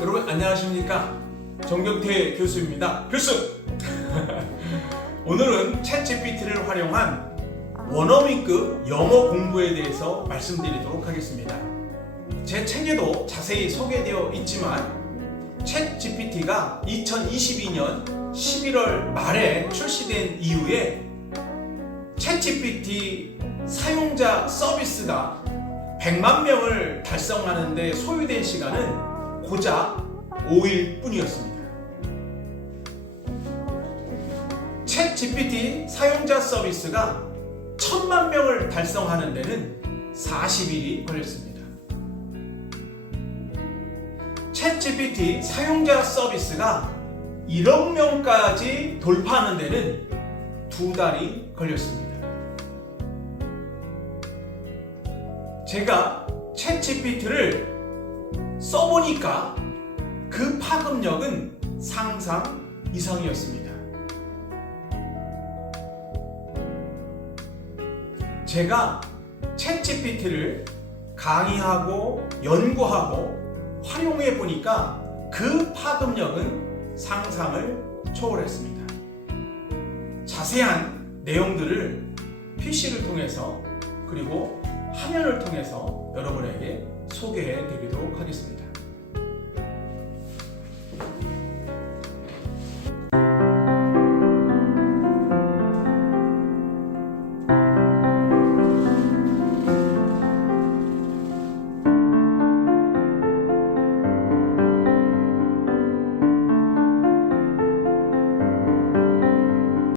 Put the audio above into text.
여러분 안녕하십니까? 정경태 교수입니다. 교수! 오늘은 챗GPT를 활용한 원어민급 영어 공부에 대해서 말씀드리도록 하겠습니다. 제 책에도 자세히 소개되어 있지만 챗GPT가 2022년 11월 말에 출시된 이후에 챗GPT 사용자 서비스가 100만 명을 달성하는데 소요된 시간은 고작 5일 뿐이었습니다. 챗 GPT 사용자 서비스가 1000만 명을 달성하는 데는 40일이 걸렸습니다. 챗 GPT 사용자 서비스가 1억 명까지 돌파하는 데는 두 달이 걸렸습니다. 제가 챗 GPT를 써보니까 그 파급력은 상상 이상이었습니다. 제가 챗 GPT를 강의하고 연구하고 활용해 보니까 그 파급력은 상상을 초월했습니다. 자세한 내용들을 PC를 통해서 그리고 화면을 통해서 여러분에게 소개해 드리도록 하겠습니다.